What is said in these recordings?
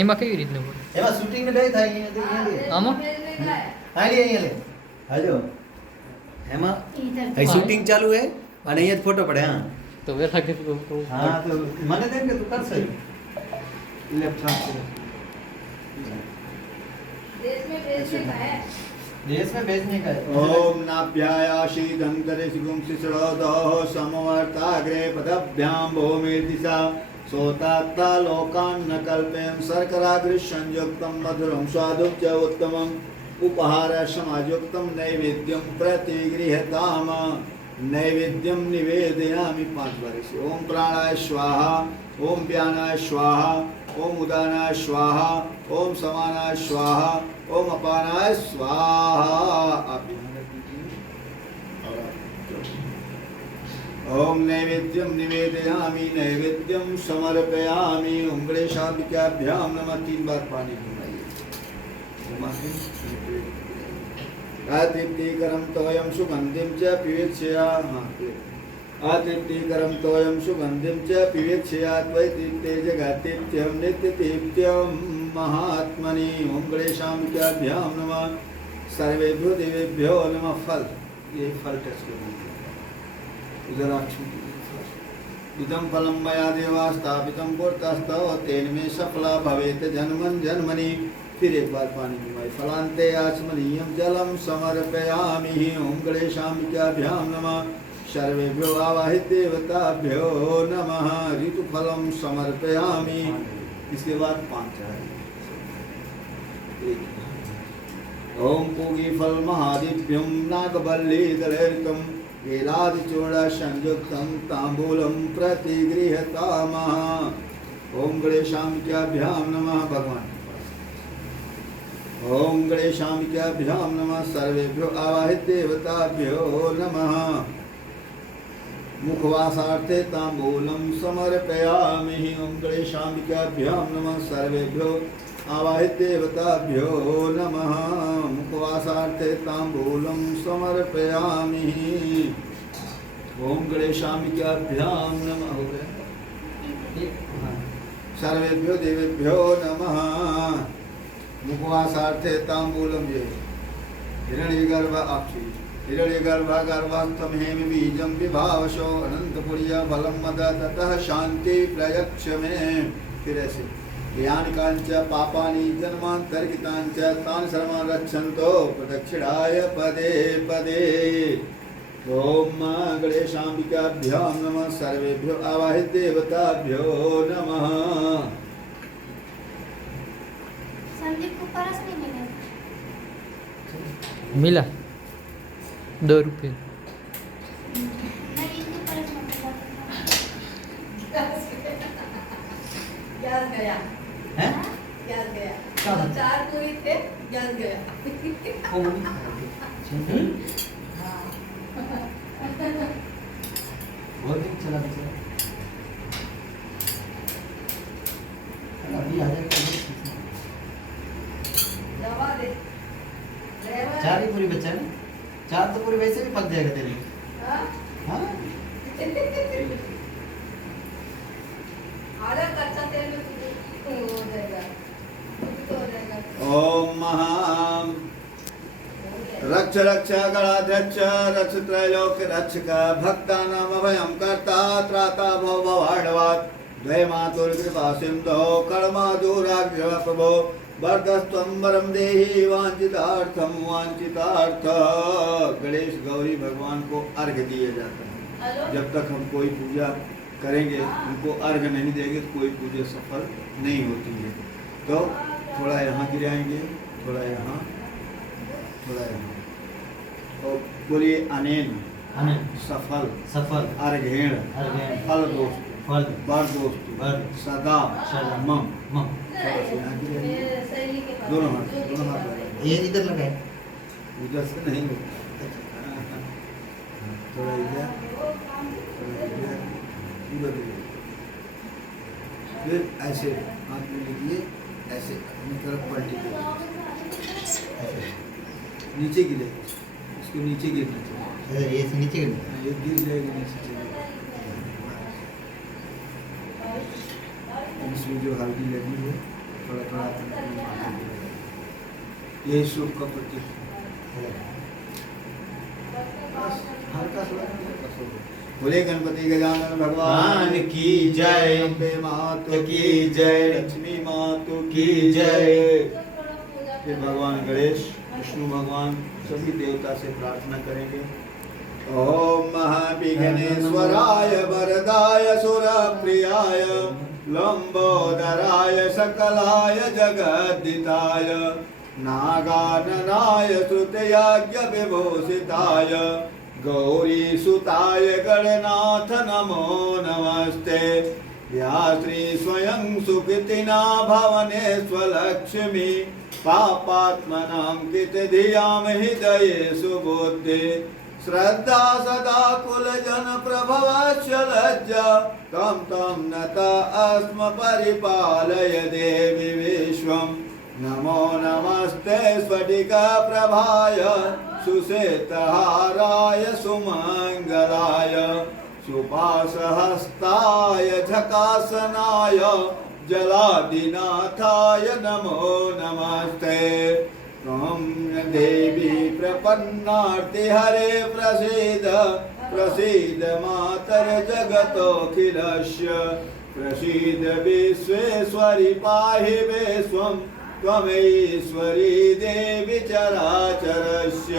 એમાં કેવી રીતનું બોલ એમાં શૂટિંગ ને લઈ થાય અહીંયા આમાં અહીંયા લે હાજો એમાં અહીં શૂટિંગ ચાલુ હે અને અહીંયા જ ફોટો પડે. હા તો વેલા કીધું હા તો મને તેમ કે તું કરશે લેફ્ટ હાથ से देश में भेजने का है. ओम नाभ्यायाशी दंतरे शिगुम शिशड़ोदो समवर्ताग्रे पदभ्याम भूमि दिशा सोतात्ता लोकान्न कल्पेम शर्कराग्र संयुक्तम मधुरम स्वादुच्च उत्तमम उपहार समायुक्तम नैवेद्यम प्रतिगृहताम नैवेद्यम निवेदयामि 5 बार से. ओम प्राणाय स्वाहा ओम व्यानाय स्वाहा ओम उदानाय स्वाहा ओम समानाय स्वाहा ओम अपानाय स्वाहा. आप ओम नैवेद्यम निवेदयामि नैवेद्यम समर्पयामि. ओम गणेशाभ्याम नमः 3 बार पानी घुमाइए. आतिथ्यकरं तोयं सुगंधिं च पिवेक्षया. आतिथ्यकरं तोयं सुगंधिं च पिवेक्षया त्वैतिथ्ये जगतिथ्यं नित्यतिथ्यं महात्मनि. ओम गणेशाभ्याम नमः. सर्वेभ्यो देवेभ्यो नमः. फल ये फल टच करेंगे इधर इदं फलं मया देवा स्थापितं पुरतस्तव तेन मे सफला भवेत् जन्मन जन्मनि. फिर एक बार पानी घुमाई. फलान्ते आचमनीयं जलं समर्पयामि. ओम गणेशाभ्याम नमः. सर्वेभ्यो आवाहित देवताभ्यो नमः. ऋतुफलं समर्पयामि. इसके बाद 5 है. ओम पूगी फल महादिव्यं नागबल्ली दलैर्कं वेलादिचूर्ण संयुक्तं तांबूलं प्रतिगृहतामः. ओम गणेशाभ्याम नमः. भगवान ओम गणेशाभ्याम नमः. सर्वेभ्यो आवाहित देवताभ्यो नमः. मुखवासार्थे तांबूलं समर्पयामि. ओम गणेशाभ्याम नमः. सर्वेभ्यो आवाहित देवताभ्यो नमः. मुखवासार्थे तांबूलं समर्पयामि. ओम गणेशाभ्याम नमः. हो गया. सर्वेभ्यो देवेभ्यो नमः. मुखवासार्थे तांबूलम. ये हिरण्यगर्भ अक्षी हिरण्यगर्भ गर्भस्थम हेम बीजम विभावशो अनंतपुरिया फलम मद ततः शांति प्रयक्ष में. फिर ऐसे ज्ञानिकांच पापानि जन्मांतर्गितांच तानि सर्वान् रक्षन्तो प्रदक्षिणाय पदे पदे. ओम गणेशाभ्याम नमः. सर्वेभ्यो आवाहित देवताभ्यो नमः. संदीप को परस नहीं मिला. मिला 2 रुपये. नहीं इनके परस मत गैस गया हैं? गैस गया. क्या? 4 पूरी थे गैस गया. बहुत दिन चला बेचारा. अभी आ जाएगा. दवा दे. 4 ही पूरी बचा है ना. 4 तो पूरी वैसे भी पक जाएगा तेरे. हाँ? हाँ आधा कच्चा तेल में हो जाएगा. हो जाएगा. ओम महा रक्ष रक्ष गणाध्यक्ष रक्ष त्रैलोक रक्षक भक्तानां अभयं कर्ता त्राता भव भवाढवात् द्वय मातुर्कृपा सिन्धो कर्मा दूराग्रह प्रभो वरदस्त्वं वरं देहि वांछितार्थं वांछितार्थ. गणेश गौरी भगवान को अर्घ दिया जाता है. हेलो. जब तक हम कोई पूजा करेंगे उनको अर्घ नहीं देंगे तो कोई पूजा सफल नहीं होती है. तो थोड़ा यहाँ गिराएंगे थोड़ा यहाँ थोड़ा यहाँ. और बोलिए अनेन सफल सफल अर्घेण अर्घेण फल दोस्त फल बर दोस्त बर सदा सदा मम. मम. मेरे सहेली के पास दोनों हाथ, जो भी दोनों हाथ बात है. लगाए. ये इधर लगाए. उधर से नहीं होता. थोड़ा इधर थोड़ा इधर उधर. फिर ऐसे हाथ में लीजिए ऐसे अपनी तरफ पलटी करिए. ऐसे नीचे गिरे इसको नीचे गिरना चाहिए. इधर ये से नीचे गिर. ये गिर जाएगा नीचे चले. ये जो हल्दी लगी है थोड़ा थोड़ा अपने माथे पे लगाइए। यही शुभ का प्रतीक है। बस हल्का सा बस हो गया। बोले गणपति गजानन भगवान की जय, अम्बे मातु की जय, लक्ष्मी मातु की जय। फिर भगवान गणेश, विष्णु भगवान, सभी देवता से प्रार्थना करेंगे। ओम महाविघ्नेश्वराय वरदाय सुरप्रियाय लंबोदराय सकलाय जगद्दिताय नागाननाय श्रुतयाज्ञ विभूषिताय गौरी सुताय गणनाथ नमो नमस्ते। या श्री स्वयं सुकृतिना भवने स्वलक्ष्मी पापात्मनां कितधियां हृदये सुबुद्धि श्रद्धा सदा कुल जन प्रभवस्य लज्जा तं तं नता अस्म परिपालय देवी विश्वम्। नमो नमस्ते स्फटिक प्रभाय सुश्वेतहाराय सुमंगलाय सुपाशहस्ताय झकासनाय जलादिनाथाय नमो नमस्ते। त्वं देवी प्रपन्नार्ति हरे प्रसीद प्रसीद मातर जगतोऽखिलस्य प्रसीद विश्वेश्वरि पाहि विश्वं त्वमेश्वरी देवी चराचरस्य।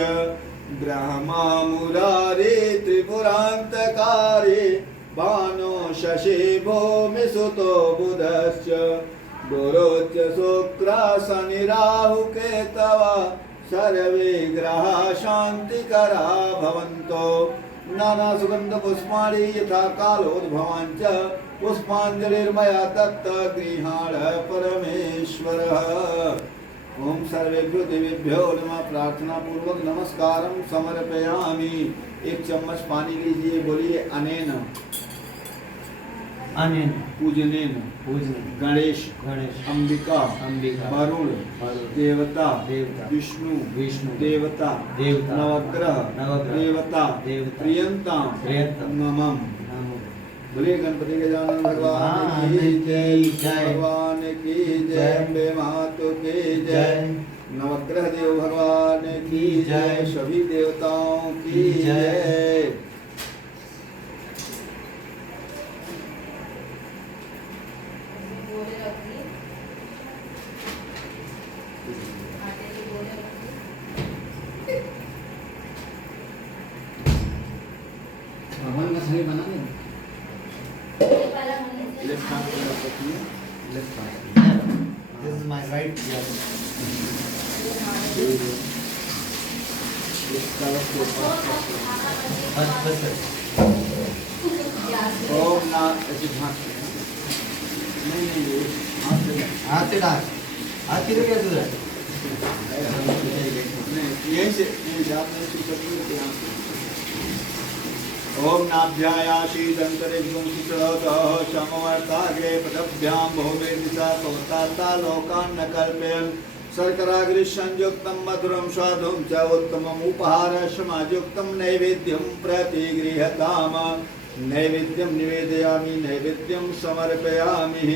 ब्रह्मा मुरारी त्रिपुरान्तकारी बाणो शशि भूमि सुतो बुधस्य गुरुच्च शुक्र शनि राहु केतवा सर्वे ग्रहा शान्तिकरा भवन्तो। नाना सुगंध पुष्पाणि यथा कालोद्भवाञ्च पुष्पाञ्जलिर्मया दत्त गृहाण परमेश्वरः। ओम सर्वेभ्यो देवेभ्यो नमः। प्रार्थना पूर्वक नमस्कारम समर्पयामि। एक चम्मच पानी लीजिए, बोलिए अनेन अनेन पूजनेन गणेश अंबिका वरुण देवता विष्णु देवता नवग्रह देवता प्रियंता नमः। बोले गणपति गजानन भगवान की जय, भगवान की जय, अम्बे मातु की जय, नवग्रह देव भगवान की जय, सभी देवताओं की जय। गोले रखिए, आटे के गोले रखिए। भगवान का छवि बना दे। पहला हमने लेफ्ट हैंड पे रखिए, left hand. This is my right ear. इस तरफ से बस ओम ना ऐसे हाथ से नहीं नहीं ये हाथ से हाथ से डाल। हाथ किधर गया तुझे? नहीं यहीं से ये जात में छू सकती है यहाँ से। ओम नाभ्यायाशीदन्तरिक्षं सुचरतः समवर्ताग्रे पदभ्यां भूमिर्दिशा पवताता लोकान् न कल्पयन् शर्कराग्रिसंयुक्तं मधुरं स्वादुं च उत्तमम् उपहारसमायुक्तं नैवेद्यं प्रतिगृह्यताम्। नैवेद्यं निवेदयामि नैवेद्यं समर्पयामि।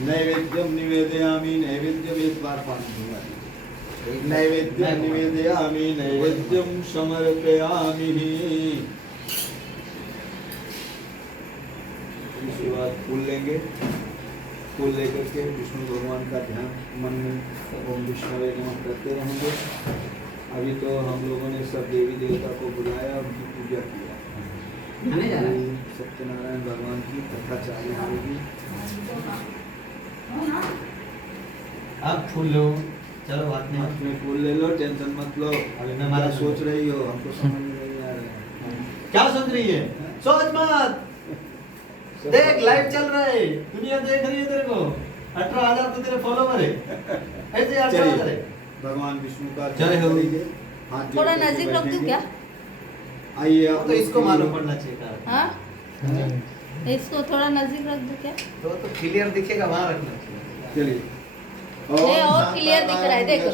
नैवेद्यम निवेदयामि नैवेद्यम एक बार पानी दूंगा। नैवेद्यम निवेदयामि नैवेद्यम समर्पयामि। इसके बाद फूल लेंगे, फूल लेकर के विष्णु भगवान का ध्यान मन में ओम विष्णुवे नमः करते रहेंगे। अभी तो हम लोगों ने सब देवी देवता को बुलाया, उनकी पूजा किया। नहाने जा रहा है? सत्यनारायण भगवान की कथा चालू होगी। अब फूल लो, चलो बात नहीं। हाथ में फूल ले लो, टेंशन मत लो। अभी मैं क्या मारा सोच रही हो, हमको समझ में नहीं आ रहा है। क्या सोच रही है? सोच मत। देख लाइव चल रहा है, दुनिया देख रही है तेरे को। 18,000 तो तेरे फॉलोवर है। ऐसे 18,000 है। भगवान विष्णु का जय हो। हाथ जोड़ थोड़ा के नजदीक रख दूं बैठेंगे। क्या? आइए वो आप तो इसको मालूम पड़ना चाहिए था। हाँ? इसको थोड़ा नजदीक रख दो क्या? तो क्लियर दिखेगा, वहां रखना चाहिए। चलिए। ये और clear दिख रहा है, देखो।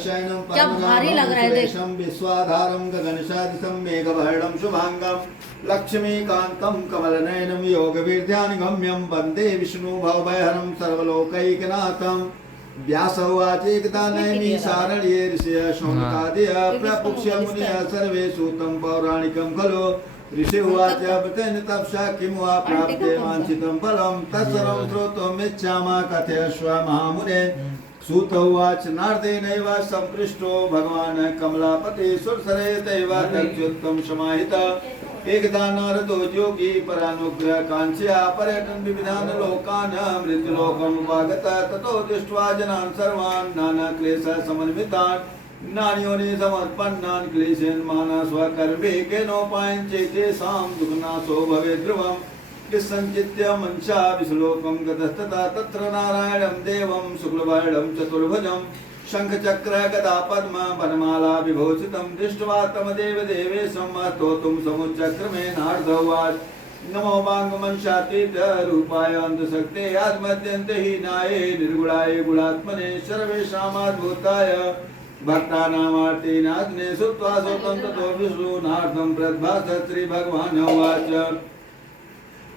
क्या भारी लग रहा है, देखो। विश्वाधारं गगनशादितं मेघवर्णं शुभांगं लक्ष्मीकान्तं कमलनयनं योगवीर्यानुगम्यं वन्दे विष्णु भवभयहरं सर्वलोकैकनाथं। व्यास उवाच एकदा नैमि सारण्ये ऋषयः शौनकादयः प्रपुक्ष्य मुनयः सर्वे सूतं पौराणिकं खलु। ऋषि उवाच व्रतेन तपसा किं वा प्राप्ते वाञ्छितं फलं तत्सर्वं श्रोतुमिच्छामः कथयस्व महामुने। सूत उवाच नारदेनैव सम्पृष्टो भगवान् कमलापति सुरसरे तैव तच्युत्तम समाहिता। एकदा नारदो योगी परानुग्रह कांक्षया पर्यटन विविधान लोकान् मृत्युलोकम् उपागतः ततो दृष्ट्वा जनान् सर्वान् नाना क्लेश समन्वितान् नान्योनि समर्पन्नान् क्लेशेन माना स्वकर्मे केनोपायं चेतेषां दुःखनाशो भवेत् ध्रुवम्। संचित्य मंशा विश्लोकं गतस्तथा तत्र नारायणं देवं शुक्लवर्णं चतुर्भुजं शंखचक्र गदा पद्म वनमाला विभूषितं दृष्ट्वा तमदेव देवेशं स्तोतुं समुच्चक्रमे नारदोवाच नमो वाङ्मनसातीत रूपाय अन्तशक्ते आत्मद्यन्ते हीनाय निर्गुणाय गुणात्मने सर्वेषामाद्भुताय भक्तानामार्तिनाथने सुत्वा स्वतन्त्रतो विष्णुनाथं प्रद्भास श्रीभगवानुवाच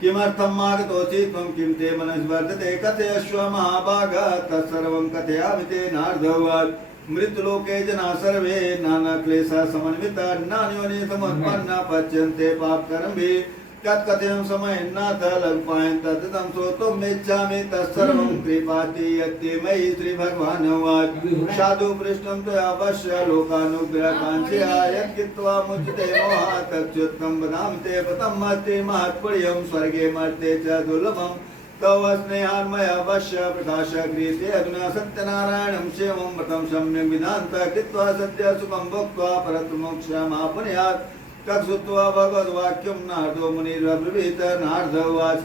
किमर्थम् आगतोऽसि त्वं किं ते मनसि वर्तते कथयस्व महाभाग तत्सर्वं कथयामि ते नारद उवाच मृत्युलोके जना सर्वे नाना क्लेशा समन्विता नान्योनि समुत्पन्ना पच्यन्ते पापकर्मभिः तत्कथनं समयन्नाथ लघुपायन् तद्दं श्रोतुमिच्छामि तत्सर्वं कृपाति यत्ते मयि श्रीभगवानुवाच साधु पृष्ठं त्वया अवश्य लोकानुग्रहकाङ्क्षया यत्कृत्वा मुच्यते मोहात् तच्युत्तं वदामि ते पतमस्ति महत्पुण्यं स्वर्गे मर्त्ये च दुर्लभम् तव स्नेहान्मया अवश्य प्रकाशक्रियते अधुना सत्यनारायणं शिवं व्रतं सम्यक् विधान्तः कृत्वा सद्य सुखं भुक्त्वा परतमोक्षमाप्नुयात् तत्सुत्वा भगवद्वाक्यं नारदो मुनिरब्रवीत नारद उवाच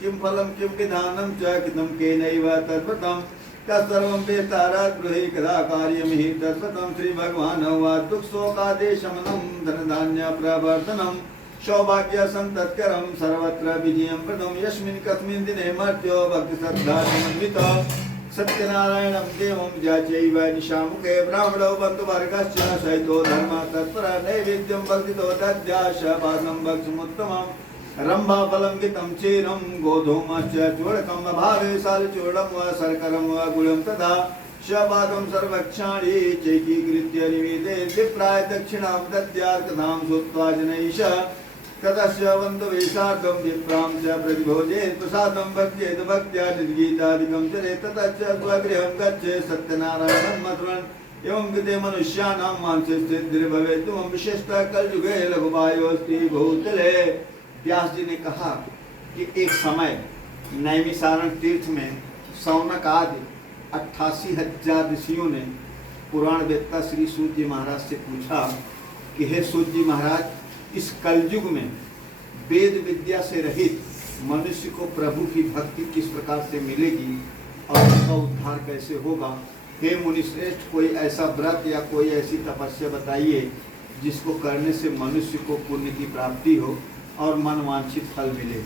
किं फलं किं विधानं च कृतं केनैव तद्व्रतं तत्सर्वं वेत्तारात् ब्रूहि कदा कार्यमिहि तद्व्रतं श्रीभगवानुवाच दुःखशोकादेशमनं धनधान्यप्रवर्धनं सौभाग्यसन्तत्करं सर्वत्र विजयं प्रदं यस्मिन् कस्मिन् दिने मर्त्यो भक्तिश्रद्धासमन्वितः सत्यनारायणं देवं जाचैव निशामुखे ब्राह्मणो बन्धुवर्गश्च सहितो धर्म तत्पर नैवेद्यं भक्तितो दद्याशपादं भक्षमुत्तमं रम्भाफलं गीतं क्षीरं गोधूमश्च चूर्णकम् अभावे शालचूर्णं वा शर्करं वा गुळं तथा शपादं सर्वक्षाणि चैकीकृत्य निवेदे विप्राय दक्षिणां दद्यात् कथां श्रुत्वा जनैष ततस्य बन्धुवेषार्थं विप्रां च प्रतिभोजेत् प्रसादं भक्त्येत भक्त्या निर्गीतादिकं चरेत् ततश्च स्वगृहं गच्छेत् सत्यनारायणं मन्त्रन् एवं कृते मनुष्याणां मानसिक सिद्धिर्भवेत् तुम विशेषतः कलयुगे लघुवायोस्ति भूतले। व्यास जी ने कहा कि एक समय नैमिषारण्य तीर्थ में शौनक आदि 88,000 ऋषियों ने पुराण वेत्ता श्री सूत जी महाराज से पूछा कि हे सूत जी महाराज, इस कलयुग में वेद विद्या से रहित मनुष्य को प्रभु की भक्ति किस प्रकार से मिलेगी और उसका उद्धार कैसे होगा। हे मुनिश्रेष्ठ, कोई ऐसा व्रत या कोई ऐसी तपस्या बताइए जिसको करने से मनुष्य को पुण्य की प्राप्ति हो और मनवांछित फल मिले।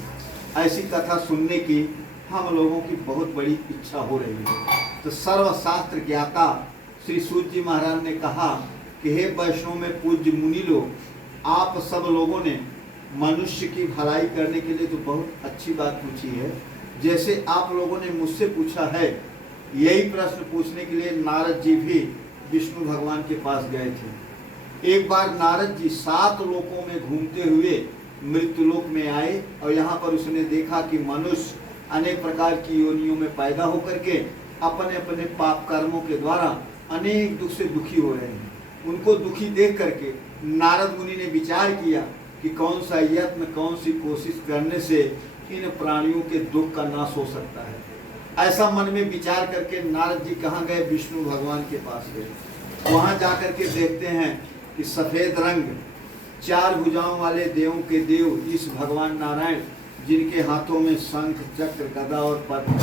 ऐसी कथा सुनने की हम लोगों की बहुत बड़ी इच्छा हो रही है। तो सर्वशास्त्र ज्ञाता श्री सूत जी महाराज ने कहा कि हे वैष्णव में पूज्य मुनि लोग, आप सब लोगों ने मनुष्य की भलाई करने के लिए तो बहुत अच्छी बात पूछी है। जैसे आप लोगों ने मुझसे पूछा है, यही प्रश्न पूछने के लिए नारद जी भी विष्णु भगवान के पास गए थे। एक बार नारद जी 7 लोकों में घूमते हुए मृत्युलोक में आए और यहाँ पर उसने देखा कि मनुष्य अनेक प्रकार की योनियों में पैदा होकर के अपने अपने पाप कर्मों के द्वारा अनेक दुख से दुखी हो रहे हैं। उनको दुखी देख करके नारद मुनि ने विचार किया कि कौन सा यत्न, कौन सी कोशिश करने से इन प्राणियों के दुख का नाश हो सकता है। ऐसा मन में विचार करके नारद जी कहाँ गए? विष्णु भगवान के पास गए। वहाँ जाकर के देखते हैं कि सफेद रंग 4 भुजाओं वाले देवों के देव इस भगवान नारायण, जिनके हाथों में शंख, चक्र, गदा और पद्म,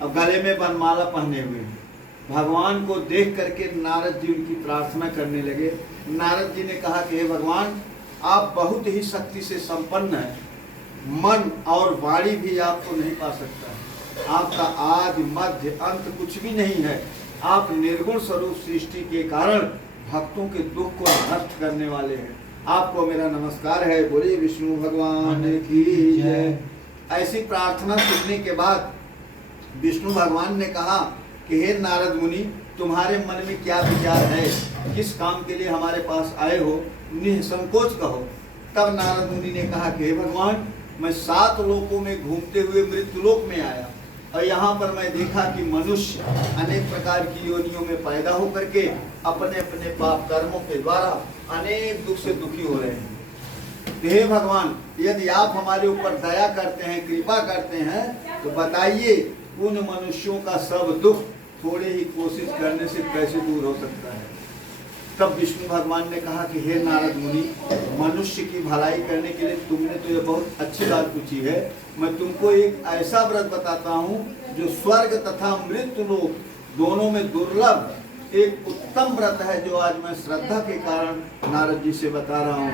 अब गले में वनमाला पहने हुए हैं। भगवान को देख करके नारद जी उनकी प्रार्थना करने लगे। नारद जी ने कहा कि हे भगवान, आप बहुत ही शक्ति से संपन्न हैं, मन और वाणी भी आपको नहीं पा सकता है। आपका आदि मध्य अंत कुछ भी नहीं है। आप निर्गुण स्वरूप सृष्टि के कारण भक्तों के दुख को नष्ट करने वाले हैं। आपको मेरा नमस्कार है। बोलिए विष्णु भगवान की जय। ऐसी प्रार्थना सुनने के बाद विष्णु भगवान ने कहा कि हे नारद मुनि, तुम्हारे मन में क्या विचार है, किस काम के लिए हमारे पास आए हो, निसंकोच कहो। तब नारद मुनि ने कहा कि हे भगवान, मैं 7 लोकों में घूमते हुए मृत्युलोक में आया और यहाँ पर मैं देखा कि मनुष्य अनेक प्रकार की योनियों में पैदा होकर के अपने अपने पाप कर्मों के द्वारा अनेक दुख से दुखी हो रहे हैं। हे भगवान, यदि आप हमारे ऊपर दया करते हैं, कृपा करते हैं, तो बताइए उन मनुष्यों का सब दुख थोड़े ही कोशिश करने से कैसे दूर हो सकता है। तब विष्णु भगवान ने कहा कि हे नारद मुनि, मनुष्य की भलाई करने के लिए तुमने तो ये बहुत अच्छी बात पूछी है। मैं तुमको एक ऐसा व्रत बताता हूँ जो स्वर्ग तथा मृत्यु लोक दोनों में दुर्लभ एक उत्तम व्रत है, जो आज मैं श्रद्धा के कारण नारद जी से बता रहा हूँ।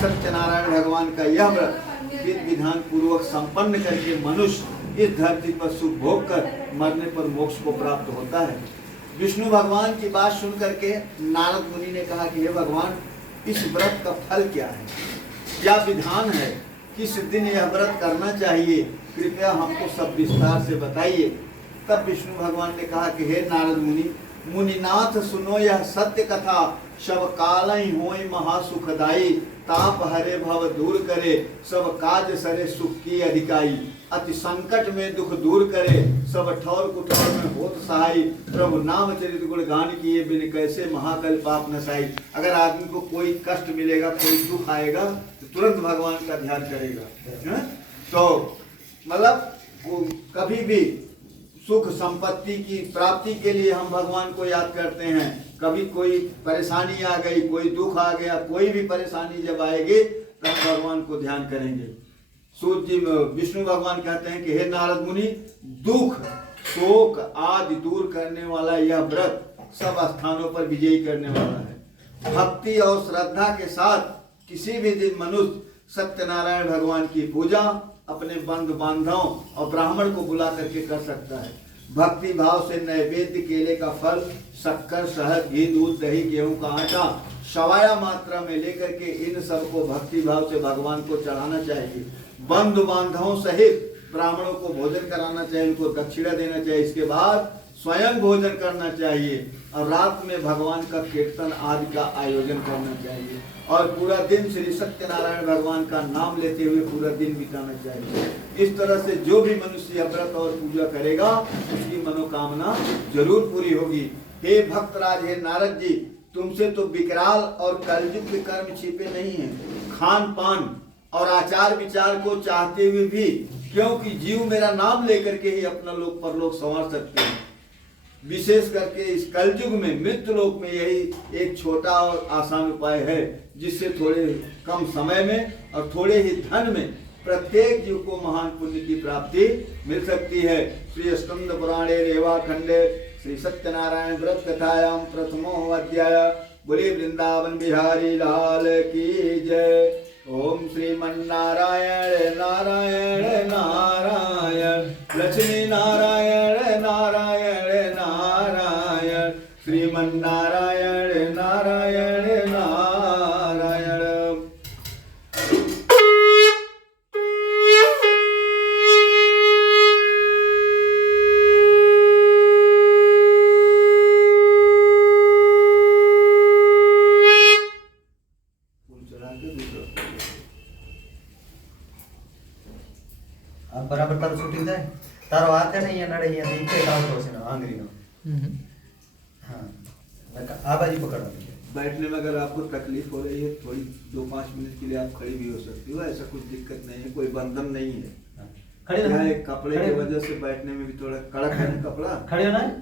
सत्यनारायण भगवान का यह व्रत विधि विधान पूर्वक संपन्न करके मनुष्य इस धरती पर सुख भोग कर मरने पर मोक्ष को प्राप्त होता है। विष्णु भगवान की बात सुन करके नारद मुनि ने कहा कि हे भगवान, इस व्रत का फल क्या है, क्या विधान है, किस दिन यह व्रत करना चाहिए, कृपया हमको सब विस्तार से बताइए। तब विष्णु भगवान ने कहा कि हे नारद मुनि, मुनिनाथ सुनो यह सत्य कथा, शब काल ही होय महासुखदाई, ताप हरे भव दूर करे, सब काज सरे सुख की अधिकाई, अति संकट में दुख दूर करे, सब ठौर कुठौर में होत सहाय, प्रभु नाम चरित गुण गान किए बिन कैसे महाकल पाप नसाई। अगर आदमी को कोई कष्ट मिलेगा, कोई दुख आएगा, तो तुरंत भगवान का ध्यान करेगा। तो मतलब कभी भी सुख संपत्ति की प्राप्ति के लिए हम भगवान को याद करते हैं। कभी कोई परेशानी आ गई, कोई दुख आ गया, कोई भी परेशानी जब आएगी तब भगवान को ध्यान करेंगे। सूत जी विष्णु भगवान कहते हैं कि हे नारद मुनि, दुख शोक आदि दूर करने वाला यह व्रत सब स्थानों पर विजयी करने वाला है। भक्ति और श्रद्धा के साथ किसी भी दिन मनुष्य सत्यनारायण भगवान की पूजा अपने बंधु बांधवों और ब्राह्मण को बुला करके कर सकता है। भक्ति भाव से नैवेद्य केले का फल, शक्कर, शहद, घी, दूध, दही, गेहूं का आटा सवाया मात्रा में लेकर के इन सबको भक्ति भाव से भगवान को चढ़ाना चाहिए। बंधु बांधवों सहित ब्राह्मणों को भोजन कराना चाहिए, उनको दक्षिणा देना चाहिए। इसके बाद स्वयं भोजन करना चाहिए और रात में भगवान का कीर्तन आदि का आयोजन करना चाहिए और पूरा दिन श्री सत्यनारायण भगवान का नाम लेते हुए पूरा दिन बिताना चाहिए। इस तरह से जो भी मनुष्य व्रत और पूजा करेगा उसकी मनोकामना जरूर पूरी होगी। हे भक्तराज, हे नारद जी, तुमसे तो विकराल और कलयुग के कर्म छिपे नहीं हैं। खान पान और आचार विचार को चाहते हुए भी, क्योंकि जीव मेरा नाम लेकर के ही अपना लोक परलोक संवार सकते हैं। विशेष करके इस कलयुग में मृत्यु लोक में यही एक छोटा और आसान उपाय है, जिससे थोड़े कम समय में और थोड़े ही धन में प्रत्येक जीव को महान पुण्य की प्राप्ति मिल सकती है। श्री स्कंद पुराणे रेवा खंडे श्री सत्यनारायण व्रत कथायाम प्रथमो अध्याय। बोले वृंदावन बिहारी लाल की जय। ओम श्रीमन्नारायण नारायण नारायण, लक्ष्मी नारायण नारायण नारायण, श्रीमन्नारायण नारायण नारायण। अब बराबर तार शूटिंग થાય તારો હાથ હે ને અહીંયા નડે અહીંયા નીચે કાઢો છે ને આંગળીનો। हाँ, आ बाजू पकड़ो। बैठने में अगर आपको तकलीफ हो रही है, थोड़ी 2-5 मिनट के लिए आप खड़ी भी हो सकती हो, ऐसा कुछ दिक्कत नहीं है, कोई बंधन नहीं है। खड़े यहाँ एक कपड़े की वजह से बैठने में भी थोड़ा कड़क है ना कपड़ा। खड़े होना है।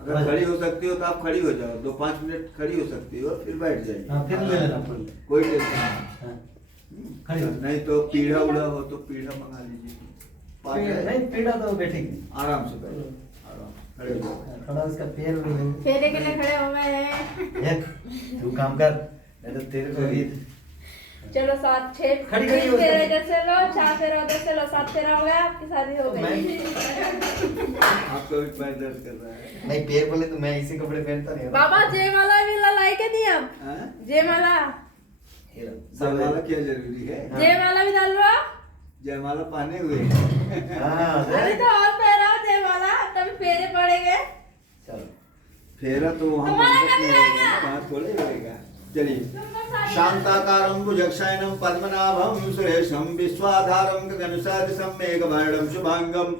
अगर खड़ी हो सकती हो तो आप खड़ी हो जाओ, 2-5 मिनट खड़ी हो सकती हो, फिर बैठ जाइए। हाँ, फिर ले लेना फुल। कोई टेंशन नहीं। खड़ी हो। नहीं तो पीढ़ा उड़ा हो तो पीढ़ा मंगा लीजिए। नहीं, पीड़ा तो बैठेगी। आराम से बैठो, आराम खड़े हो जाओ। थोड़ा उसका पैर भी है। फेरे के लिए खड़े हो गए हैं। तू काम कर, नहीं तो तेरे को भी चलो 7 6 खड़ी खड़ी हो फेरा जाती। इधर से लो, 4 फेरा उधर से लो, 7 फेरा हो गया, आपकी शादी हो गई। आपका भी पैर दर्द कर रहा है। नहीं पैर बोले तो मैं इसी कपड़े पहनता नहीं हूँ। बाबा जयमाला भी लाई के दी अब, हाँ? जयमाला जयमाला क्या जरूरी है? जयमाला भी डालवा। जयमाला पहने हुए। हाँ, अरे तो और फेरा जयमाला, तभी फेरे पड़ेंगे। चलो फेरा तो वहाँ तुम्हारा मंडप में कब होगा, आएगा? वहाँ थोड़े होएगा। चलिए। तुमको शादी- शांताकारं भुजगशयनं पद्मनाभं सुरेशं विश्वाधारं गगनसदृशं मेघवर्णं शुभांगं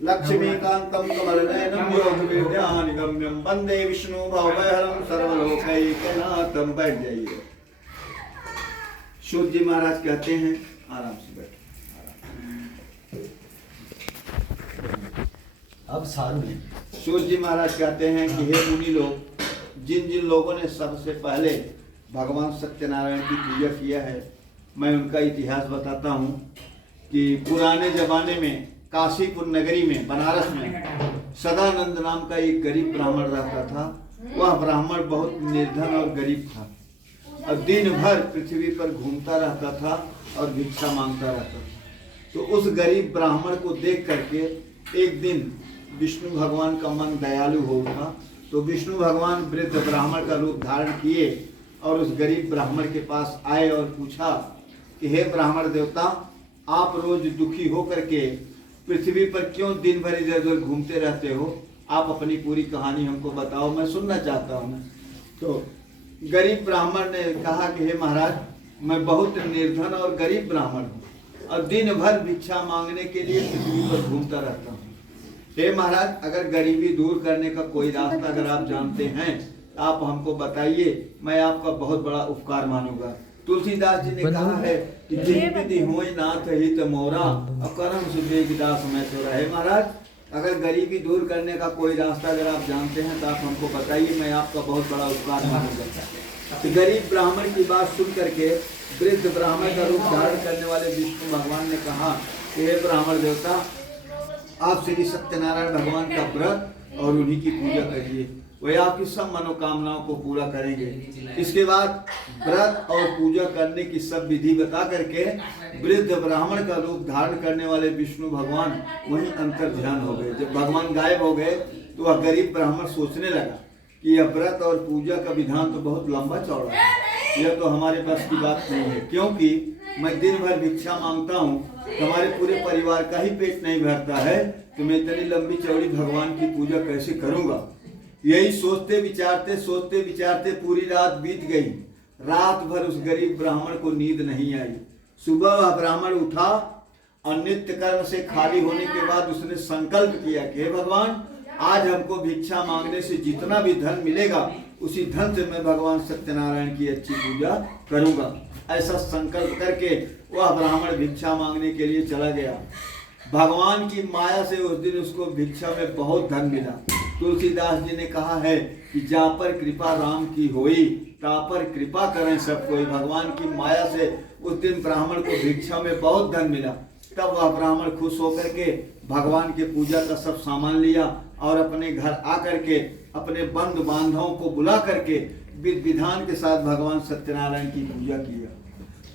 लक्ष्मीकान्तं कमलनयनं योगविद्यानिगम्यं वन्दे विष्णु भवभयहरं सर्वलोकैकनाथं। बैठ जाइए। सूर्य जी महाराज कहते हैं, आराम से बैठो। अब सारू है। सूर्य जी महाराज कहते हैं कि हे मुनि लोग, जिन जिन लोगों ने सबसे पहले भगवान सत्यनारायण की पूजा किया है, मैं उनका इतिहास बताता हूँ कि पुराने जमाने में काशीपुर नगरी में, बनारस में सदानंद नाम का एक गरीब ब्राह्मण रहता था। वह ब्राह्मण बहुत निर्धन और गरीब था और दिन भर पृथ्वी पर घूमता रहता था और भिक्षा मांगता रहता था। तो उस गरीब ब्राह्मण को देख करके एक दिन विष्णु भगवान का मन दयालु हो उठा। तो विष्णु भगवान वृद्ध ब्राह्मण का रूप धारण किए और उस गरीब ब्राह्मण के पास आए और पूछा कि हे ब्राह्मण देवता, आप रोज दुखी होकर के पृथ्वी पर क्यों दिन भर इधर उधर घूमते रहते हो? आप अपनी पूरी कहानी हमको बताओ, मैं सुनना चाहता हूँ। तो गरीब ब्राह्मण ने कहा कि हे महाराज, मैं बहुत निर्धन और गरीब ब्राह्मण हूँ और दिन भर भिक्षा मांगने के लिए पृथ्वी पर घूमता रहता हूँ। हे महाराज, अगर गरीबी दूर करने का कोई रास्ता अगर आप जानते हैं तो आप हमको बताइए, मैं आपका बहुत बड़ा उपकार मानूंगा। तुलसीदास जी ने कहा है कि जिन विधि होय नाथ हित मोरा और करम सुबेग दास मैं तो रहे। महाराज, अगर गरीबी दूर करने का कोई रास्ता अगर आप जानते हैं तो आप हमको बताइए, मैं आपका बहुत बड़ा उपकार मानूंगा। तो गरीब ब्राह्मण की बात सुन करके वृद्ध ब्राह्मण का रूप धारण करने वाले विष्णु भगवान ने कहा कि हे ब्राह्मण देवता, आप श्री सत्यनारायण भगवान का व्रत और उन्हीं की पूजा करिए, वह आपकी सब मनोकामनाओं को पूरा करेंगे। इसके बाद व्रत और पूजा करने की सब विधि बता करके वृद्ध ब्राह्मण का रूप धारण करने वाले विष्णु भगवान वहीं अंतर ध्यान हो गए। जब भगवान गायब हो गए तो वह गरीब ब्राह्मण सोचने लगा कि यह व्रत और पूजा का विधान तो बहुत लंबा चौड़ा है, यह तो हमारे बस की बात नहीं है, क्योंकि मैं दिन भर भिक्षा मांगता हूँ, हमारे पूरे परिवार का ही पेट नहीं भरता है, तो मैं इतनी लंबी चौड़ी भगवान की पूजा कैसे करूँगा। यही सोचते विचारते पूरी रात बीत गई। रात भर उस गरीब ब्राह्मण को नींद नहीं आई। सुबह वह ब्राह्मण उठा और नित्य कर्म से खाली होने के बाद उसने संकल्प किया कि हे भगवान, आज हमको भिक्षा मांगने से जितना भी धन मिलेगा उसी धन से मैं भगवान सत्यनारायण की अच्छी पूजा करूंगा। ऐसा संकल्प करके वह ब्राह्मण भिक्षा मांगने के लिए चला गया। भगवान की माया से उस दिन उसको भिक्षा में बहुत धन मिला। तुलसीदास जी ने कहा है कि जा पर कृपा राम की होई, ता पर कृपा करें सब कोई। भगवान की माया से उस दिन ब्राह्मण को भिक्षा में बहुत धन मिला। तब वह ब्राह्मण खुश होकर के भगवान के पूजा का सब सामान लिया और अपने घर आकर के अपने बंधु बांधवों को बुला करके विधि विधान के साथ भगवान सत्यनारायण की पूजा किया।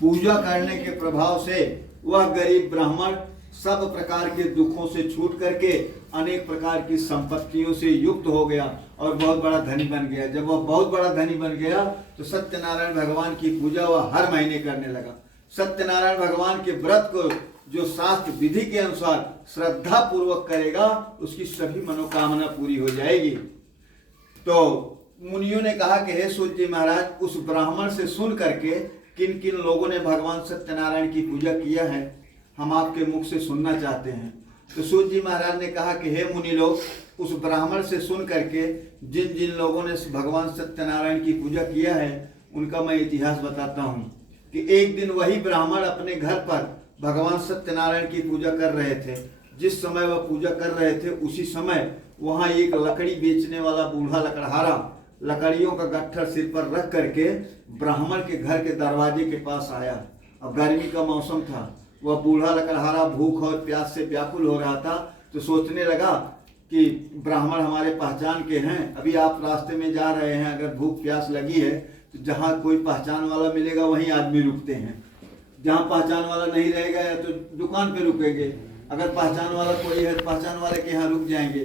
पूजा करने के प्रभाव से वह गरीब ब्राह्मण सब प्रकार के दुखों से छूट करके अनेक प्रकार की संपत्तियों से युक्त हो गया और बहुत बड़ा धनी बन गया। जब वह बहुत बड़ा धनी बन गया तो सत्यनारायण भगवान की पूजा वह हर महीने करने लगा। सत्यनारायण भगवान के व्रत को जो शास्त्र विधि के अनुसार श्रद्धा पूर्वक करेगा उसकी सभी मनोकामना पूरी हो जाएगी। तो मुनियों ने कहा कि हे सूर्य जी महाराज, उस ब्राह्मण से सुन करके किन किन लोगों ने भगवान सत्यनारायण की पूजा किया है हम आपके मुख से सुनना चाहते हैं। तो सूर्य जी महाराज ने कहा कि हे मुनि लोग, उस ब्राह्मण से सुन करके जिन जिन लोगों ने भगवान सत्यनारायण की पूजा किया है उनका मैं इतिहास बताता हूँ कि एक दिन वही ब्राह्मण अपने घर पर भगवान सत्यनारायण की पूजा कर रहे थे। जिस समय वह पूजा कर रहे थे उसी समय वहाँ एक लकड़ी बेचने वाला बूढ़ा लकड़हारा लकड़ियों का गट्ठर सिर पर रख करके ब्राह्मण के घर के दरवाजे के पास आया। अब गर्मी का मौसम था, वह बूढ़ा लकड़हारा भूख और प्यास से व्याकुल हो रहा था। तो सोचने लगा कि ब्राह्मण हमारे पहचान के हैं, अभी आप रास्ते में जा रहे हैं, अगर भूख प्यास लगी है तो जहाँ कोई पहचान वाला मिलेगा वहीं आदमी रुकते हैं। जहाँ पहचान वाला नहीं रहेगा या तो दुकान पे रुकेंगे, अगर पहचान वाला कोई है तो पहचान वाले के यहाँ रुक जाएंगे।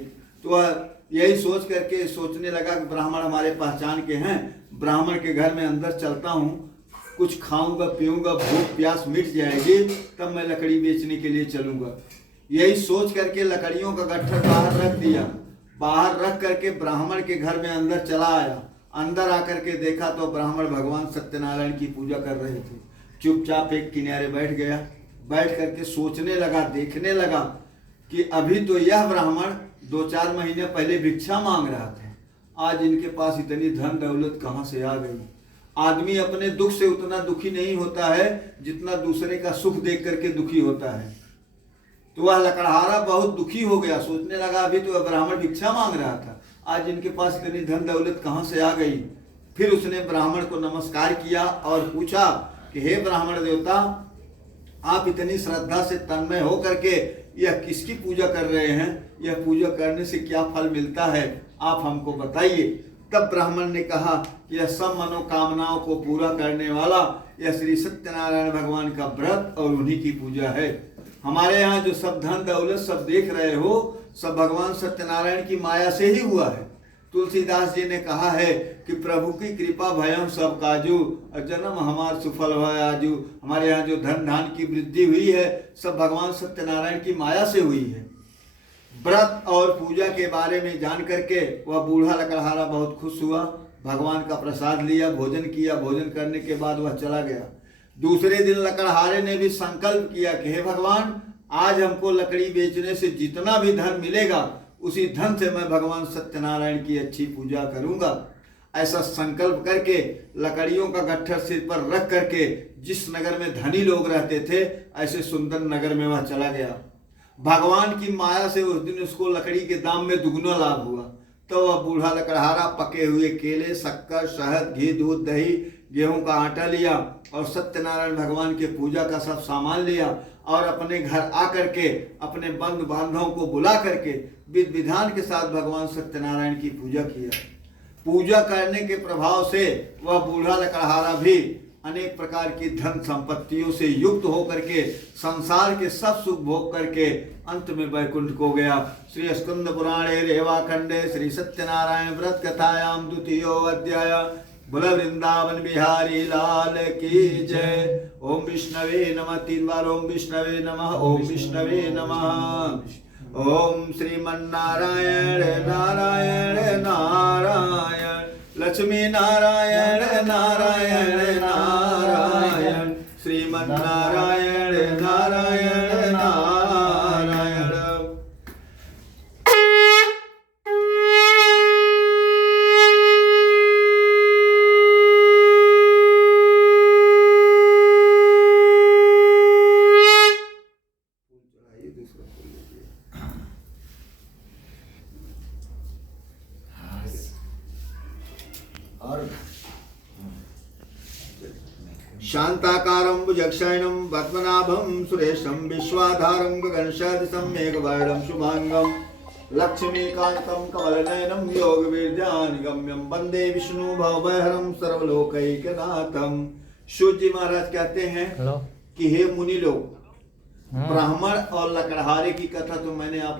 तो वह यही सोच करके सोचने लगा कि ब्राह्मण हमारे पहचान के हैं, ब्राह्मण के घर में अंदर चलता हूँ, कुछ खाऊंगा पीऊंगा, भूख प्यास मिट जाएगी, तब मैं लकड़ी बेचने के लिए चलूंगा। यही सोच करके लकड़ियों का गट्ठर बाहर रख दिया। बाहर रख करके ब्राह्मण के घर में अंदर चला आया। अंदर आकर के देखा तो ब्राह्मण भगवान सत्यनारायण की पूजा कर रहे थे। चुपचाप एक किनारे बैठ गया। बैठ करके सोचने लगा, देखने लगा कि अभी तो यह ब्राह्मण 2-4 महीने पहले भिक्षा मांग रहा था, आज इनके पास इतनी धन दौलत कहाँ से आ गई। आदमी अपने दुख से उतना दुखी नहीं होता है जितना दूसरे का सुख देख करके दुखी होता है। तो वह लकड़हारा बहुत दुखी हो गया। सोचने लगा अभी तो ब्राह्मण भिक्षा मांग रहा था, आज इनके पास इतनी धन दौलत कहाँ से आ गई। फिर उसने ब्राह्मण को नमस्कार किया और पूछा कि हे ब्राह्मण देवता, आप इतनी श्रद्धा से तन्मय हो करके यह किसकी पूजा कर रहे हैं, यह पूजा करने से क्या फल मिलता है, आप हमको बताइए। तब ब्राह्मण ने कहा कि यह सब मनोकामनाओं को पूरा करने वाला यह श्री सत्यनारायण भगवान का व्रत और उन्हीं की पूजा है। हमारे यहाँ जो सब धन दौलत सब देख रहे हो, सब भगवान सत्यनारायण की माया से ही हुआ है। तुलसीदास जी ने कहा है कि प्रभु की कृपा भयम सब काजू, और जन्म हमार सुफल भय आजू। हमारे यहाँ जो धन धान की वृद्धि हुई है सब भगवान सत्यनारायण की माया से हुई है। व्रत और पूजा के बारे में जान करके वह बूढ़ा लकड़हारा बहुत खुश हुआ। भगवान का प्रसाद लिया, भोजन किया। भोजन करने के बाद वह चला गया। दूसरे दिन लकड़हारे ने भी संकल्प किया कि हे भगवान, आज हमको लकड़ी बेचने से जितना भी धन मिलेगा उसी धन से मैं भगवान सत्यनारायण की अच्छी पूजा करूंगा। ऐसा संकल्प करके लकड़ियों का गट्ठर सिर पर रख करके जिस नगर में धनी लोग रहते थे ऐसे सुंदर नगर में वह चला गया। भगवान की माया से उस दिन उसको लकड़ी के दाम में दुगना लाभ हुआ। तो वह बूढ़ा लकड़हारा पके हुए केले, शक्कर, शहद, घी, दूध, दही, गेहूं का आटा लिया और सत्यनारायण भगवान के पूजा का सब सामान लिया और अपने घर आकर के अपने बंधु बांधवों को बुला करके विधि विधान के साथ भगवान सत्यनारायण की पूजा किया। पूजा करने के प्रभाव से वह बूढ़ा लकड़हारा भी अनेक प्रकार की धन संपत्तियों से युक्त होकर के संसार के सब सुख भोग करके अंत में वैकुंठ को गया। श्री स्कंद पुराणे रेवाखंडे श्री सत्यनारायण व्रत कथायाम द्वितीयो अध्याय। बोल वृंदावन बिहारी लाल की जय। ओम विष्णवे नमः। 3 बार ओम विष्णवे नमः। ओम विष्णवे नमः। ओम श्रीमन्नारायण नारायण नारायण, लक्ष्मी नारायण नारायण नारायण, श्रीमन्नारायण नारायण नारायण। शांताकारं भुजगशयनं पद्मनाभं सुरेशं विश्वाधारं गगनसदृशं मेघवर्णं शुभांगं लक्ष्मीकान्तं कमलनयनं योगवीर्यानुगम्यं वंदे विष्णु भवभयहरं सर्वलोकैकनाथं। सूत जी महाराज कहते हैं हेलो। कि हे मुनि लोग, ब्राह्मण और लकड़हारे की कथा तो मैंने आप